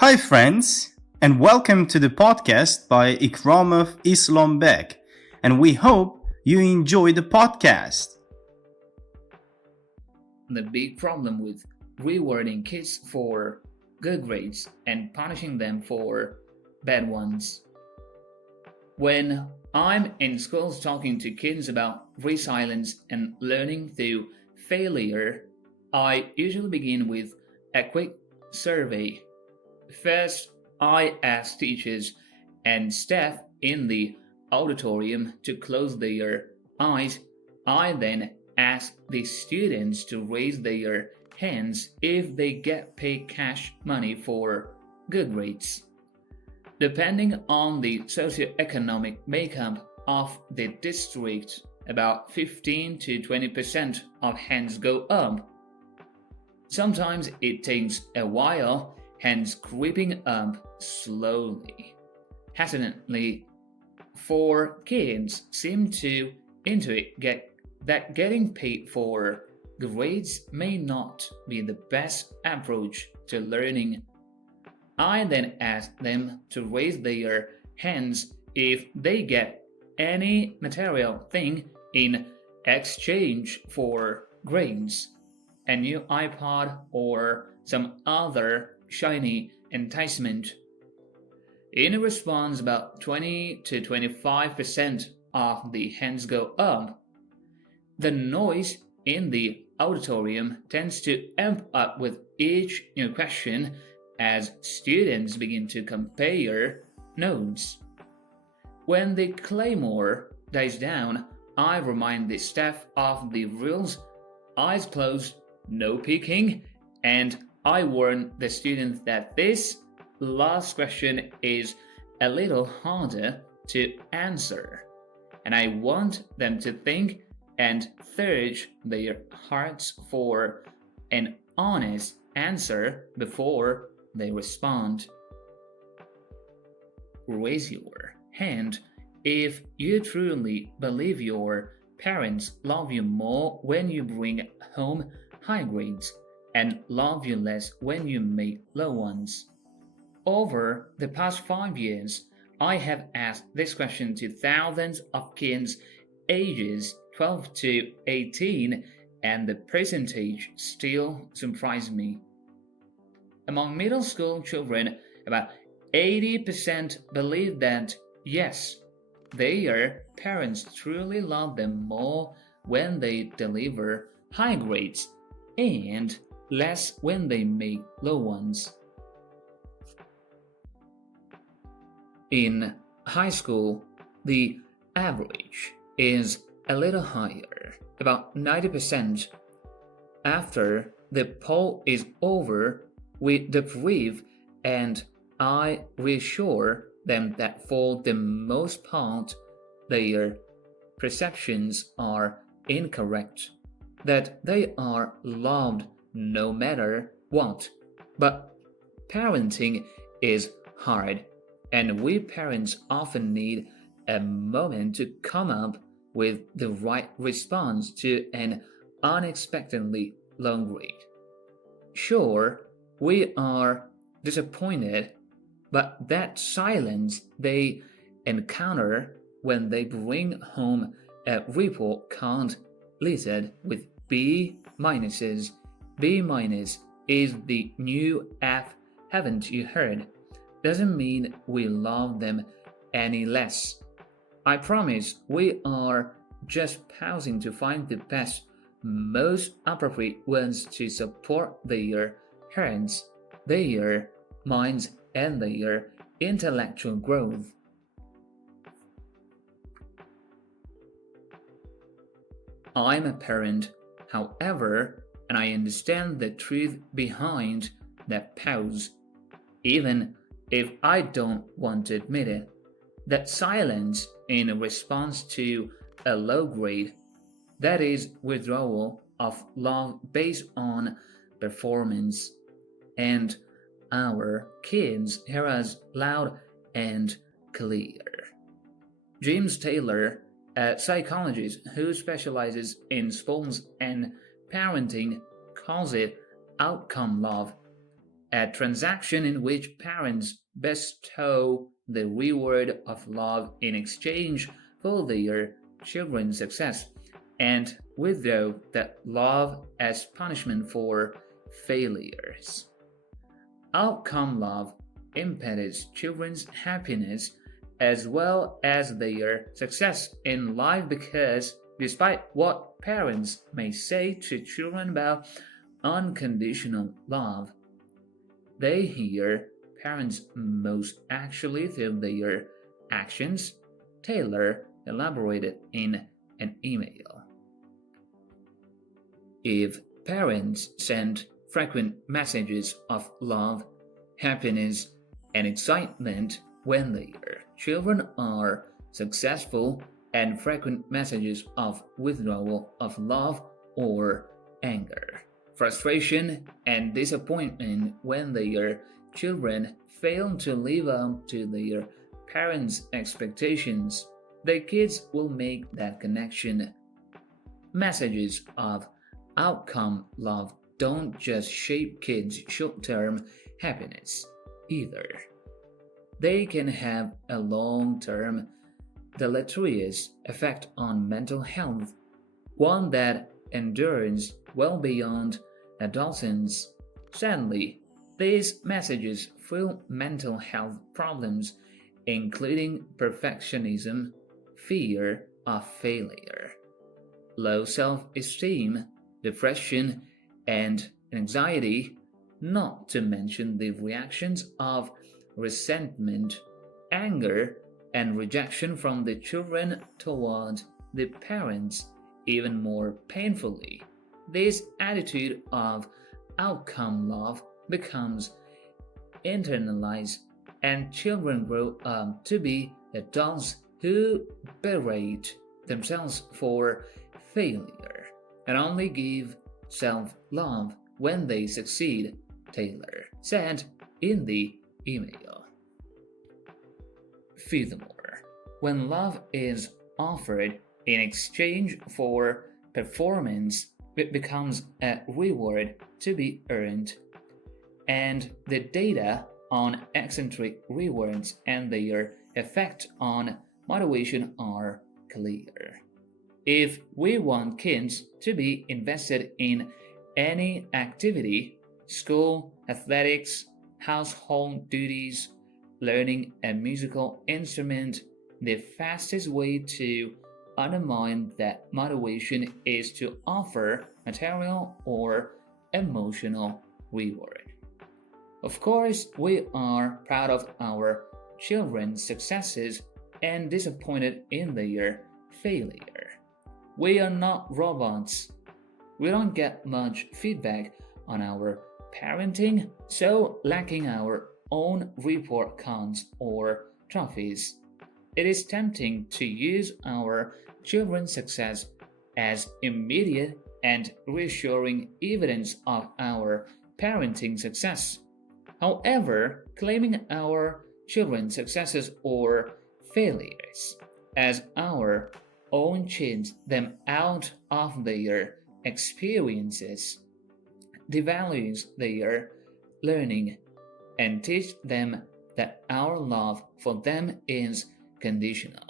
Hi, friends, and welcome to the podcast by Ikramov Islam Bek, and we hope you enjoy the podcast. The big problem with rewarding kids for good grades and punishing them for bad ones. When I'm in schools talking to kids about resilience and learning through failure, I usually begin with a quick survey. First, I ask teachers and staff in the auditorium to close their eyes. I then ask the students to raise their hands if they get paid cash money for good grades. Depending on the socioeconomic makeup of the district, about 15 to 20% of hands go up. Sometimes it takes a while, hands creeping up slowly. Hesitantly, for kids seem to intuit that getting paid for grades may not be the best approach to learning. I then ask them to raise their hands if they get any material thing in exchange for grades, a new iPod or some other shiny enticement. In response, about 20 to 25% of the hands go up. The noise in the auditorium tends to amp up with each new question as students begin to compare notes. When the claymore dies down, I remind the staff of the rules: eyes closed, no peeking, and I warn the students that this last question is a little harder to answer, and I want them to think and search their hearts for an honest answer before they respond. Raise your hand if you truly believe your parents love you more when you bring home high grades and love you less when you make low ones. Over the past 5 years, I have asked this question to thousands of kids ages 12 to 18, and the percentage still surprises me. Among middle school children, about 80% believe that yes, their parents truly love them more when they deliver high grades and less when they make low ones. In high school, the average is a little higher, about 90%. After the poll is over, we debrief and I reassure them that for the most part, their perceptions are incorrect, that they are loved no matter what. But parenting is hard, and we parents often need a moment to come up with the right response to an unexpectedly long grade. Sure, we are disappointed, but that silence they encounter when they bring home a report card listed with B minuses. B minus is the new F, haven't you heard? Doesn't mean we love them any less. I promise we are just pausing to find the best, most appropriate ones to support their parents, their minds, and their intellectual growth. I'm a parent, however, and I understand the truth behind that pause, even if I don't want to admit it. That silence in response to a low grade, that is withdrawal of love based on performance. And our kids hear us loud and clear. James Taylor, a psychologist who specializes in sports and parenting, calls it outcome love. a transaction in which parents bestow the reward of love in exchange for their children's success and withdraw that love as punishment for failures. Outcome love impedes children's happiness as well as their success in life because, despite what parents may say to children about unconditional love, they hear parents most actually through their actions. Taylor elaborated in an email. If parents send frequent messages of love, happiness, and excitement when their children are successful, and frequent messages of withdrawal of love or anger, frustration, and disappointment when their children fail to live up to their parents' expectations, the kids will make that connection. Messages of outcome love don't just shape kids' short-term happiness either. They can have a long-term deleterious effect on mental health, one that endures well beyond adolescence. Sadly, these messages fuel mental health problems, including perfectionism, fear of failure, low self-esteem, depression, and anxiety, not to mention the reactions of resentment, anger, and rejection from the children toward the parents. Even more painfully, this attitude of outcome love becomes internalized, and children grow up to be adults who berate themselves for failure and only give self-love when they succeed, Taylor said in the email. Furthermore, when love is offered in exchange for performance, it becomes a reward to be earned, and the data on excintric rewards and their effect on motivation are clear. If we want kids to be invested in any activity, school, athletics, household duties, learning a musical instrument, the fastest way to undermine that motivation is to offer material or emotional reward. Of course, we are proud of our children's successes and disappointed in their failure. We are not robots. We don't get much feedback on our parenting, so lacking our own report cards or trophies, it is tempting to use our children's success as immediate and reassuring evidence of our parenting success. However, claiming our children's successes or failures as our own cheats them out of their experiences, devalues their learning, and teach them that our love for them is conditional.